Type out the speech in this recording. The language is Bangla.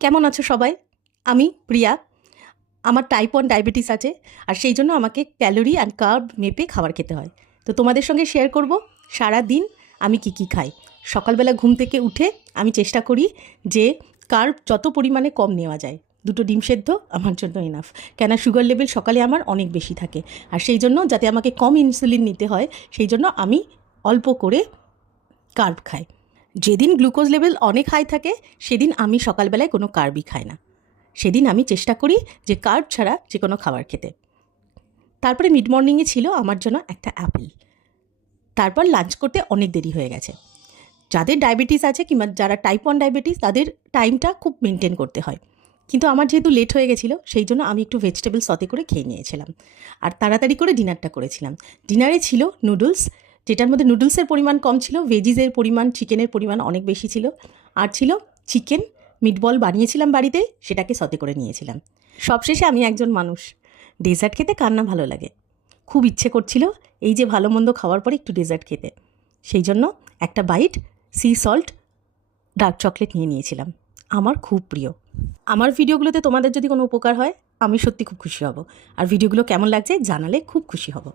কেমন আছো সবাই? আমি প্রিয়া। আমার টাইপ 1 ডায়াবেটিস আছে, আর সেই জন্য আমাকে ক্যালোরি অ্যান্ড কার্ব মেপে খাবার খেতে হয়। তো তোমাদের সঙ্গে শেয়ার করব সারাদিন আমি কি খাই। সকালবেলা ঘুম থেকে উঠে আমি চেষ্টা করি যে কার্ব যত পরিমাণে কম নেওয়া যায়। 2টো ডিম সেদ্ধ আমার জন্য এনাফ। কেন সুগার লেভেল সকালে আমার অনেক বেশি থাকে, আর সেই জন্য যাতে আমাকে কম ইনসুলিন নিতে হয়, সেই জন্য আমি অল্প করে কার্ব খাই। যেদিন গ্লুকোজ লেভেল অনেক হাই থাকে সেদিন আমি সকালবেলায় কোনো কার্বই খাই না। সেদিন আমি চেষ্টা করি যে কার্ব ছাড়া যে কোনো খাবার খেতে। তারপরে মিড মর্নিংয়ে ছিল আমার জন্য একটা অ্যাপেল। তারপর লাঞ্চ করতে অনেক দেরি হয়ে গেছে। যাদের ডায়াবেটিস আছে কিংবা যারা টাইপ 1 ডায়াবেটিস, তাদের টাইমটা খুব মেনটেন করতে হয়। কিন্তু আমার যেহেতু লেট হয়ে গেছিলো, সেই জন্য আমি একটু ভেজিটেবল সতে করে খেয়ে নিয়েছিলাম, আর তাড়াতাড়ি করে ডিনারটা করেছিলাম। ডিনারে ছিল নুডলস, যেটার মধ্যে নুডলসের পরিমাণ কম ছিল, ভেজিসের পরিমাণ, চিকেনের পরিমাণ অনেক বেশি ছিল। আর ছিল চিকেন মিটবল বানিয়েছিলাম বাড়িতে, সেটাকে সতে করে নিয়েছিলাম। সবশেষে আমি একজন মানুষ, ডেজার্ট খেতে কার না ভালো লাগে। খুব ইচ্ছে করছিল এই যে ভালো মন্দ খাওয়ার পরে একটু ডেজার্ট খেতে, সেই জন্য একটা bite sea salt dark chocolate নিয়ে নিয়েছিলাম। আমার খুব প্রিয়। আমার ভিডিওগুলোতে তোমাদের যদি কোনো উপকার হয়, আমি সত্যি খুব খুশি হব। আর ভিডিওগুলো কেমন লাগছে জানালে খুব খুশি হব।